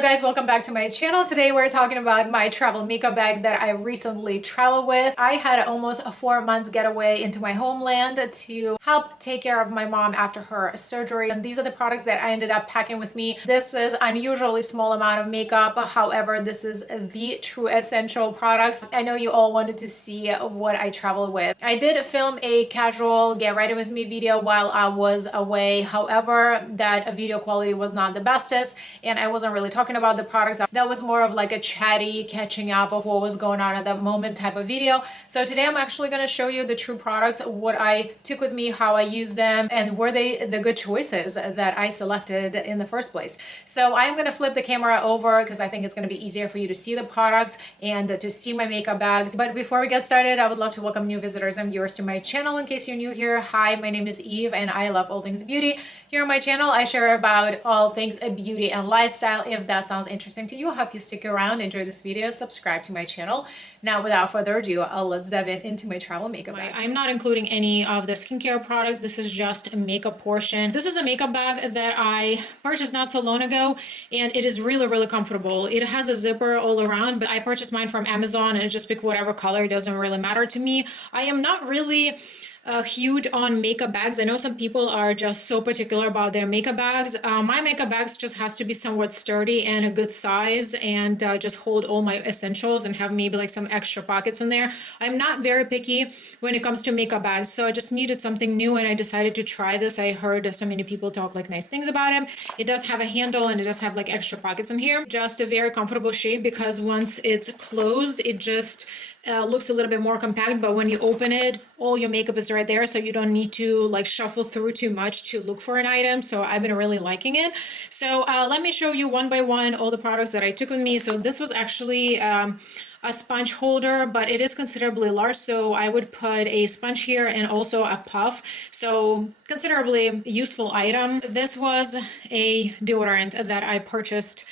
Hello guys, welcome back to my channel. Today we're talking about my travel makeup bag that I recently traveled with. I had almost a 4 months getaway into my homeland to help take care of my mom after her surgery. And these are the products that I ended up packing with me. This is unusually small amount of makeup. However, this is the true essential products. I know you all wanted to see what I traveled with. I did film a casual get ready with me video while I was away. However, that video quality was not the bestest and I wasn't really talking about the products. That was more of like a chatty catching up of what was going on at that moment type of video. So today I'm actually going to show you the true products, what I took with me, how I used them, and were they the good choices that I selected in the first place. So I'm going to flip the camera over because I think it's going to be easier for you to see the products and to see my makeup bag. But before we get started, I would love to welcome new visitors and viewers to my channel. In case you're new here, hi, my name is Eve and I love all things beauty. Here on my channel, I share about all things beauty and lifestyle. If that sounds interesting to you, I hope you stick around, enjoy this video, subscribe to my channel. Now, without further ado, let's dive into my travel makeup bag. I'm not including any of the skincare products. This is just a makeup portion. This is a makeup bag that I purchased not so long ago, and it is really, really comfortable. It has a zipper all around, but I purchased mine from Amazon and just pick whatever color. It doesn't really matter to me. I am not really huge on makeup bags. I know some people are just so particular about their makeup bags. My makeup bags just has to be somewhat sturdy and a good size and just hold all my essentials and have maybe like some extra pockets in there. I'm not very picky when it comes to makeup bags, so I just needed something new and I decided to try this. I heard so many people talk like nice things about him. It does have a handle and it does have like extra pockets in here. Just a very comfortable shape because once it's closed, it just looks a little bit more compact, but when you open it, all your makeup is right there, so you don't need to like shuffle through too much to look for an item. So I've been really liking it. So let me show you one by one all the products that I took with me. So this was actually a sponge holder, but it is considerably large, so I would put a sponge here and also a puff, so considerably useful item. This was a deodorant that I purchased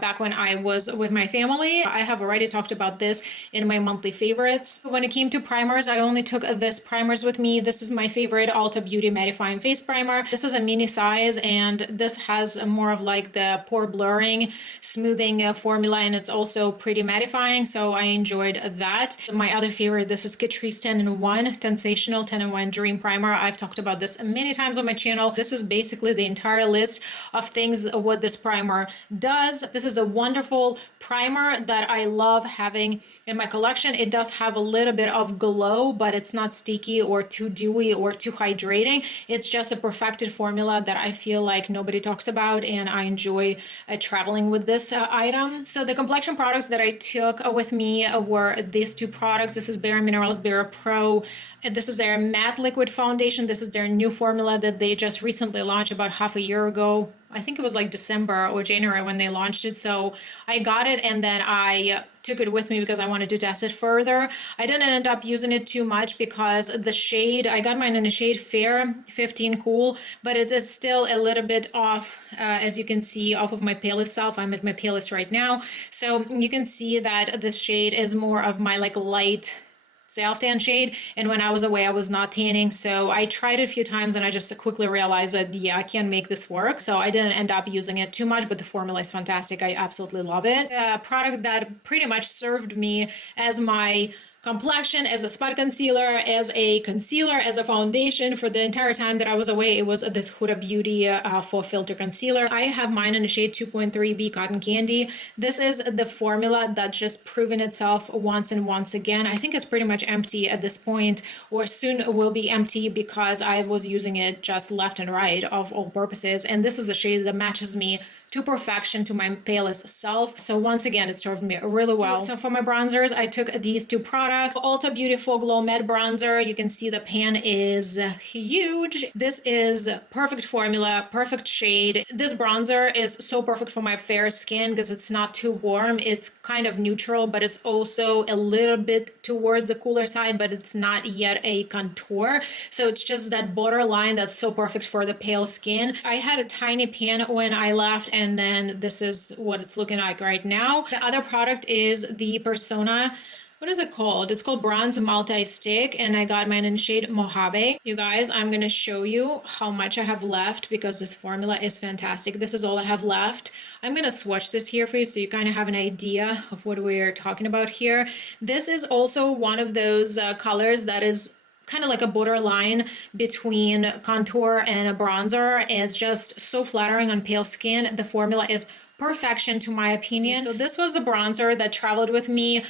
back when I was with my family. I have already talked about this in my monthly favorites. When it came to primers, I only took this primers with me. This is my favorite Ulta Beauty Mattifying Face Primer. This is a mini size and this has more of like the pore blurring, smoothing formula, and it's also pretty mattifying, so I enjoyed that. My other favorite, this is Catrice 10-in-1 Sensational 10-in-1 Dream Primer. I've talked about this many times on my channel. This is basically the entire list of things what this primer does. This is a wonderful primer that I love having in my collection. It does have a little bit of glow, but it's not sticky or too dewy or too hydrating. It's just a perfected formula that I feel like nobody talks about, and I enjoy traveling with this item. So the complexion products that I took with me were these two products. This is Bare Minerals Bare Pro. This is their matte liquid foundation. This is their new formula that they just recently launched about half a year ago. I think it was like December or January when they launched it. So I got it and then I took it with me because I wanted to test it further. I didn't end up using it too much because the shade, I got mine in the shade Fair 15 Cool, but it is still a little bit off, as you can see, off of my palest self. I'm at my palest right now. So you can see that this shade is more of my like light self-tan shade, and when I was away I was not tanning, so I tried it a few times and I just quickly realized that yeah, I can't make this work, so I didn't end up using it too much, but the formula is fantastic. I absolutely love it. A product that pretty much served me as my complexion, as a spot concealer, as a foundation for the entire time that I was away. It was this Huda Beauty Full Filter Concealer. I have mine in the shade 2.3B Cotton Candy. This is the formula that's just proven itself once and once again. I think it's pretty much empty at this point, or soon will be empty because I was using it just left and right of all purposes. And this is a shade that matches me to perfection, to my palest self. So once again, it served me really well. So for my bronzers, I took these two products. Ulta Beautiful Glow Matte Bronzer. You can see the pan is huge. This is perfect formula, perfect shade. This bronzer is so perfect for my fair skin because it's not too warm. It's kind of neutral, but it's also a little bit towards the cooler side, but it's not yet a contour. So it's just that borderline that's so perfect for the pale skin. I had a tiny pan when I left, and then this is what it's looking like right now. The other product is the Persona what is it called? It's called Bronze Multi-Stick, and I got mine in shade Mojave. You guys, I'm going to show you how much I have left because this formula is fantastic. This is all I have left. I'm going to swatch this here for you so you kind of have an idea of what we're talking about here. This is also one of those colors that is kind of like a borderline between contour and a bronzer. It's just so flattering on pale skin. The formula is perfection to my opinion. So this was a bronzer that traveled with me.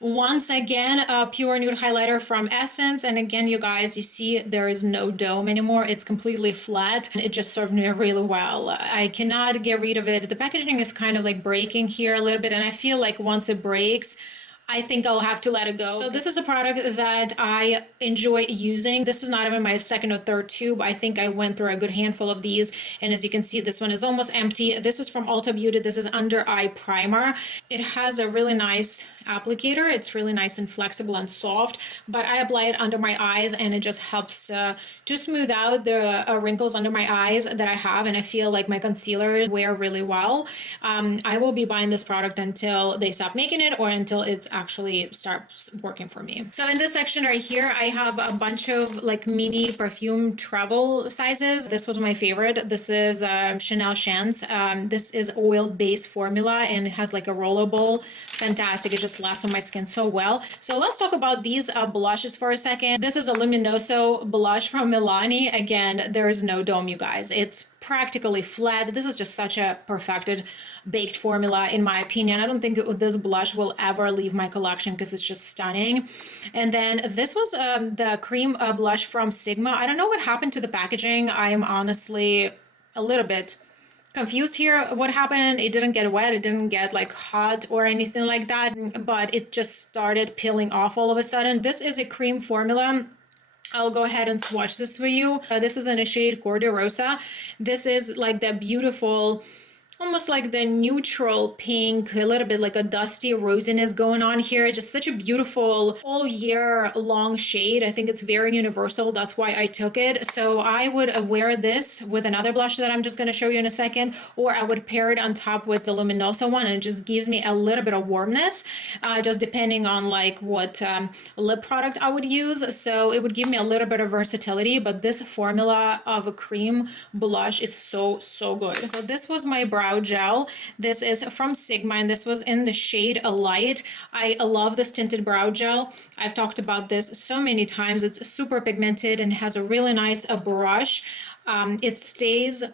Once again, a pure nude highlighter from Essence. And again, you guys, you see there is no dome anymore. It's completely flat. It just served me really well. I cannot get rid of it. The packaging is kind of like breaking here a little bit. And I feel like once it breaks, I think I'll have to let it go. So this is a product that I enjoy using. This is not even my second or third tube. I think I went through a good handful of these. And as you can see, this one is almost empty. This is from Ulta Beauty. This is under eye primer. It has a really nice applicator. It's really nice and flexible and soft, but I apply it under my eyes and it just helps to smooth out the wrinkles under my eyes that I have, and I feel like my concealers wear really well. I will be buying this product until they stop making it or until it actually starts working for me. So in this section right here, I have a bunch of like mini perfume travel sizes. This was my favorite. This is Chanel Chance. This is oil-based formula and it has like a rollable. Fantastic. It just lasts on my skin so well. So let's talk about these blushes for a second. This is a Luminoso blush from Milani. Again, there is no dome, you guys. It's practically flat. This is just such a perfected baked formula in my opinion. I don't think this blush will ever leave my collection because it's just stunning. And then this was the cream blush from Sigma. I don't know what happened to the packaging. I am honestly a little bit confused here. What happened? It didn't get wet. It didn't get like hot or anything like that, but it just started peeling off all of a sudden. This is a cream formula. I'll go ahead and swatch this for you. This is in a shade Gorda Rosa. This is like the beautiful, almost like the neutral pink, a little bit like a dusty rosiness going on here. Just such a beautiful all year long shade. I think it's very universal. That's why I took it. So I would wear this with another blush that I'm just going to show you in a second, or I would pair it on top with the Luminoso one and it just gives me a little bit of warmness, just depending on like what lip product I would use. So it would give me a little bit of versatility, but this formula of a cream blush is so good. So this was my brow gel. This is from Sigma and this was in the shade Light. I love this tinted brow gel. I've talked about this so many times. It's super pigmented and has a really nice brush. It stays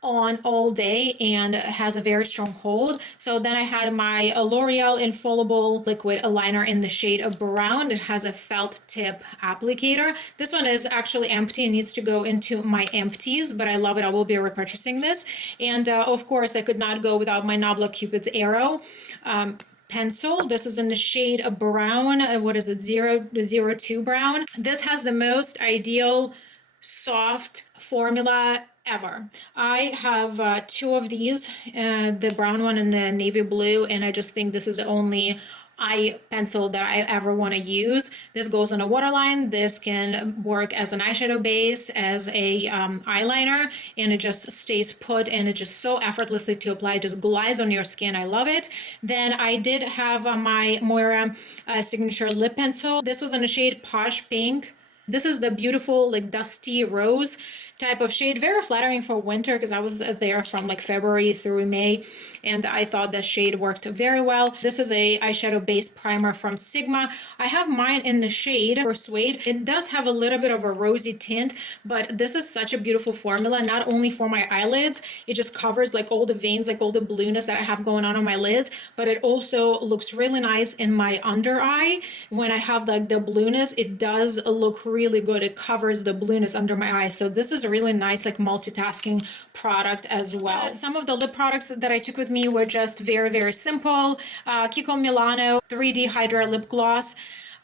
on all day and has a very strong hold. So then I had my L'Oreal Infallible liquid liner in the shade of brown. It has a felt tip applicator. This one is actually empty and needs to go into my empties, but I love it. I will be repurchasing this. And of course, I could not go without my Nabla Cupid's Arrow pencil. This is in the shade of brown. What is it? 002 brown. This has the most ideal soft formula ever. I have two of these, the brown one and the navy blue, and I just think this is the only eye pencil that I ever want to use. This goes on a waterline. This can work as an eyeshadow base, as a eyeliner, and it just stays put and it's just so effortlessly to apply. It just glides on your skin. I love it. Then I did have my Moira signature lip pencil. This was in the shade Posh Pink. This is the beautiful like dusty rose type of shade, very flattering for winter because I was there from like February through May and I thought that shade worked very well. This is a eyeshadow base primer from Sigma. I have mine in the shade Persuade. It does have a little bit of a rosy tint, but this is such a beautiful formula, not only for my eyelids, it just covers like all the veins, like all the blueness that I have going on my lids, but it also looks really nice in my under eye. When I have like the blueness, it does look really good. It covers the blueness under my eyes. So this is a really nice like multitasking product as well. Some of the lip products that I took with me were just very simple. Kiko Milano 3D Hydra Lip Gloss.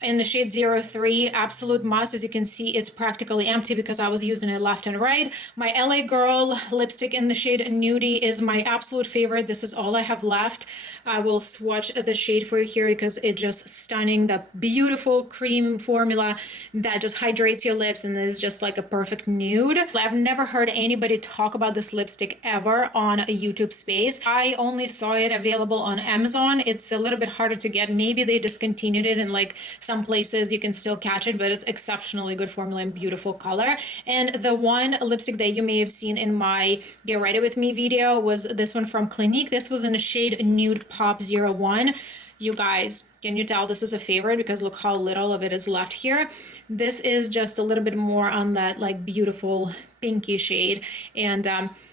in the shade 03, absolute must. As you can see, it's practically empty because I was using it left and right. My LA Girl lipstick in the shade Nudie is my absolute favorite. This is all I have left. I will swatch the shade for you here because it's just stunning. The beautiful cream formula that just hydrates your lips and is just like a perfect nude. I've never heard anybody talk about this lipstick ever on a YouTube space. I only saw it available on Amazon. It's a little bit harder to get. Maybe they discontinued it in like some places you can still catch it, but it's exceptionally good formula and beautiful color. And the one lipstick that you may have seen in my Get Ready With Me video was this one from Clinique. This was in the shade Nude Pop 01. You guys, can you tell this is a favorite? Because look how little of it is left here. This is just a little bit more on that like beautiful pinky shade. And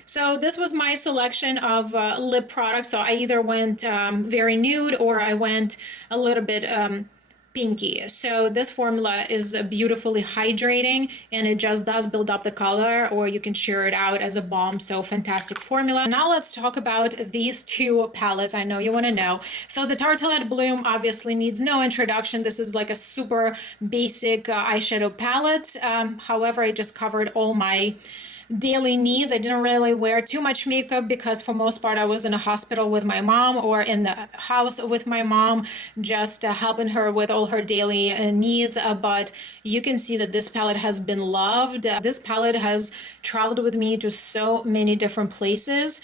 so this was my selection of lip products. So I either went very nude or I went a little bit pinky. So this formula is beautifully hydrating and it just does build up the color, or you can sheer it out as a balm. So fantastic formula. Now let's talk about these two palettes. I know you want to know. So the Tartelette Bloom obviously needs no introduction. This is like a super basic eyeshadow palette. However, I just covered all my daily needs. I didn't really wear too much makeup because for most part I was in a hospital with my mom or in the house with my mom, just helping her with all her daily needs. But you can see that this palette has been loved. This palette has traveled with me to so many different places.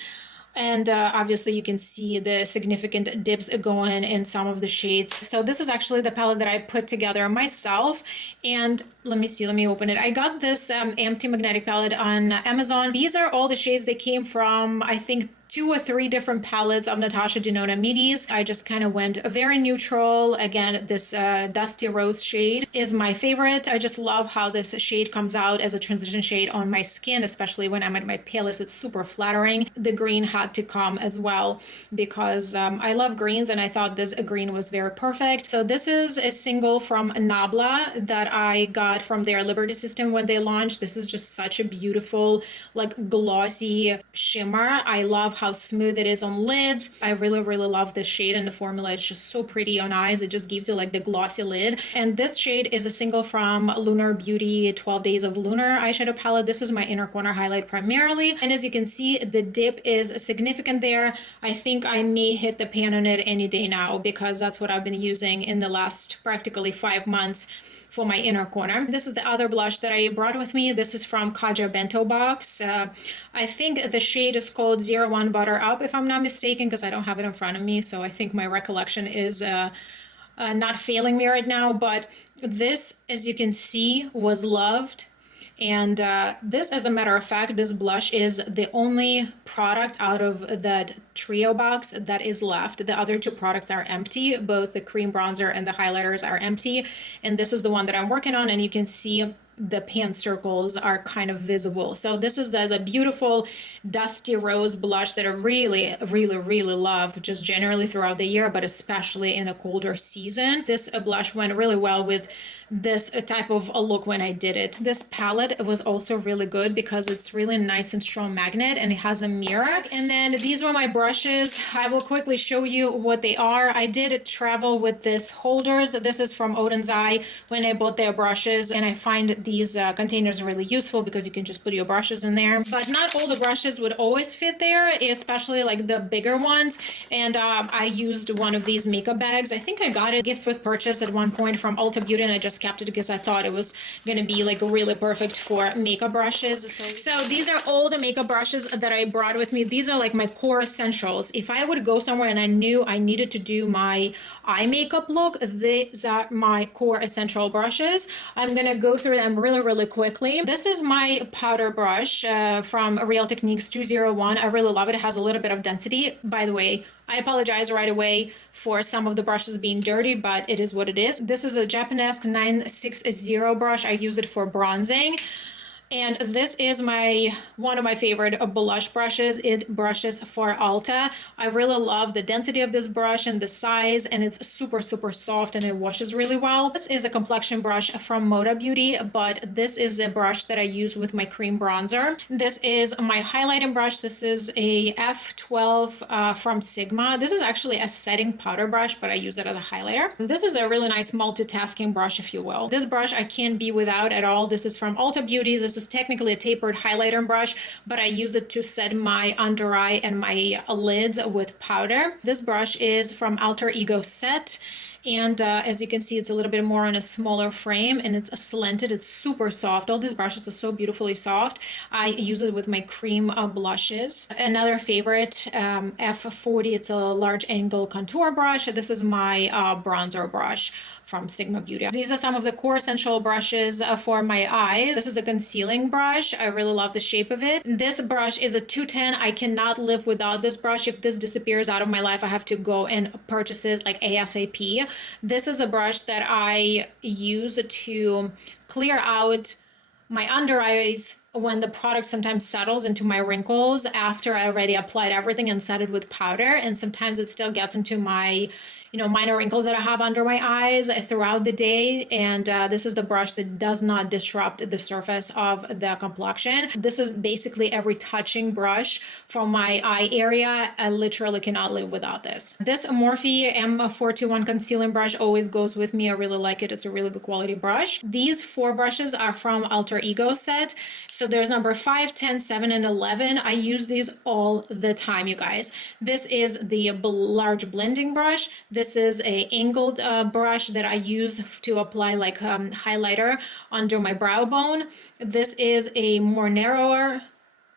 And obviously you can see the significant dips going in some of the shades. So this is actually the palette that I put together myself. And let me see, let me open it. I got this empty magnetic palette on Amazon. These are all the shades that came from, I think, 2 or 3 different palettes of Natasha Denona midis. I just kind of went very neutral. Again, this Dusty Rose shade is my favorite. I just love how this shade comes out as a transition shade on my skin, especially when I'm at my palest. It's super flattering. The green had to come as well because I love greens and I thought this green was very perfect. So this is a single from Nabla that I got from their Liberty System when they launched. This is just such a beautiful, like glossy shimmer. I love how smooth it is on lids. I really love this shade, and the formula is just so pretty on eyes. It just gives you like the glossy lid. And this shade is a single from Lunar Beauty 12 Days of Lunar eyeshadow palette. This is my inner corner highlight primarily, and as you can see, the dip is significant there. I think I may hit the pan on it any day now because that's what I've been using in the last practically 5 months for my inner corner. This is the other blush that I brought with me. This is from Kaja Bento Box. I think the shade is called 01 Butter Up, if I'm not mistaken, because I don't have it in front of me. So I think my recollection is not failing me right now. But this, as you can see, was loved. And this, as a matter of fact, this blush is the only product out of that trio box that is left. The other 2 products are empty. Both the cream bronzer and the highlighters are empty. And this is the one that I'm working on, and you can see the pan circles are kind of visible. So this is the beautiful Dusty Rose blush that I really love just generally throughout the year, but especially in a colder season. This blush went really well with this type of a look when I did it. This palette was also really good because it's really nice and strong magnet and it has a mirror. And then these were my brushes. I will quickly show you what they are. I did travel with this holders. This is from Odin's Eye when I bought their brushes, and I find these containers really useful because you can just put your brushes in there. But not all the brushes would always fit there, especially like the bigger ones. And I used one of these makeup bags. I think I got a gift with purchase at one point from Ulta Beauty, and I just kept it because I thought it was going to be like really perfect for makeup brushes. So these are all the makeup brushes that I brought with me. These are like my core essentials. If I would go somewhere and I knew I needed to do my eye makeup look, these are my core essential brushes. I'm going to go through them really quickly. This is my powder brush from Real Techniques 201. I really love it. It has a little bit of density. By the way, I apologize right away for some of the brushes being dirty, but it is what it is. This is a Japanese 960 brush. I use it for bronzing. And this is one of my favorite blush brushes. It brushes for Ulta. I really love the density of this brush and the size, and it's super, super soft and it washes really well. This is a complexion brush from Moda Beauty, but this is a brush that I use with my cream bronzer. This is my highlighting brush. This is a F12 from Sigma. This is actually a setting powder brush, but I use it as a highlighter. This is a really nice multitasking brush, if you will. This brush I can't be without at all. This is from Ulta Beauty. This is technically a tapered highlighter brush, but I use it to set my under eye and my lids with powder. This brush is from Alter Ego Set. And as you can see, it's a little bit more on a smaller frame and it's slanted. It's super soft. All these brushes are so beautifully soft. I use it with my cream blushes. Another favorite, F40, it's a large angle contour brush. This is my bronzer brush from Sigma Beauty. These are some of the core essential brushes for my eyes. This is a concealing brush. I really love the shape of it. This brush is a 210. I cannot live without this brush. If this disappears out of my life, I have to go and purchase it like ASAP. This is a brush that I use to clear out my under eyes when the product sometimes settles into my wrinkles after I already applied everything and set it with powder, and sometimes it still gets into my minor wrinkles that I have under my eyes throughout the day. And this is the brush that does not disrupt the surface of the complexion. This is basically every touching brush from my eye area. I literally cannot live without this. This Morphe M421 concealing brush always goes with me. I really like it. It's a really good quality brush. These 4 brushes are from Alter Ego Set. So there's number 5, 10, 7, and 11. I use these all the time, you guys. This is the large blending brush. This is a angled brush that I use to apply like highlighter under my brow bone. This is a more narrower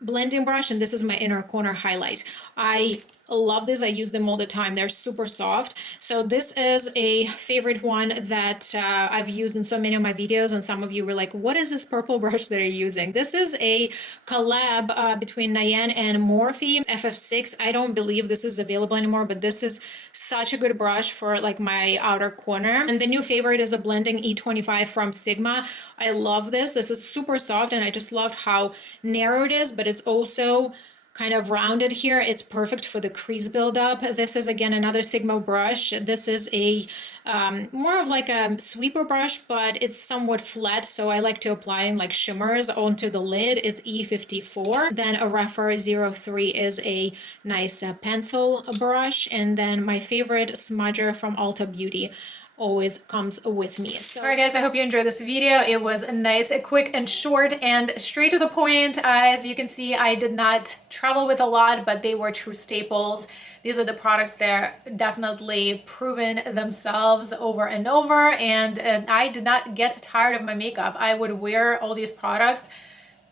blending brush, and this is my inner corner highlight. I love this. I use them all the time. They're super soft. So this is a favorite one that I've used in so many of my videos, and some of you were like, what is this purple brush that you're using? This is a collab between Nayan and Morphe FF6. I don't believe this is available anymore, but this is such a good brush for like my outer corner. And the new favorite is a blending E25 from Sigma. I love this. This is super soft, and I just love how narrow it is, but it's also kind of rounded here. It's perfect for the crease buildup. This is again another Sigma brush. This is a more of like a sweeper brush, but it's somewhat flat, so I like to apply in like shimmers onto the lid. It's E54. Then a Refer 03 is a nice pencil brush, and then my favorite smudger from Ulta Beauty always comes with me. So, all right, guys, I hope you enjoyed this video. It was nice, quick and short and straight to the point. As you can see, I did not travel with a lot, but they were true staples. These are the products that definitely proven themselves over and over, and I did not get tired of my makeup. I would wear all these products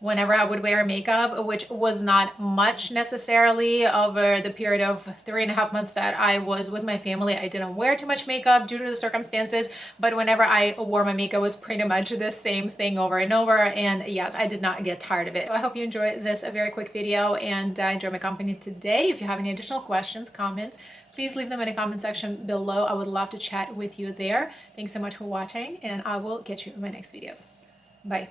whenever I would wear makeup, which was not much necessarily over the period of 3.5 months that I was with my family. I didn't wear too much makeup due to the circumstances, but whenever I wore my makeup, it was pretty much the same thing over and over. And yes, I did not get tired of it. So I hope you enjoyed this very quick video and enjoy my company today. If you have any additional questions, comments, please leave them in the comment section below. I would love to chat with you there. Thanks so much for watching, and I will get you in my next videos. Bye.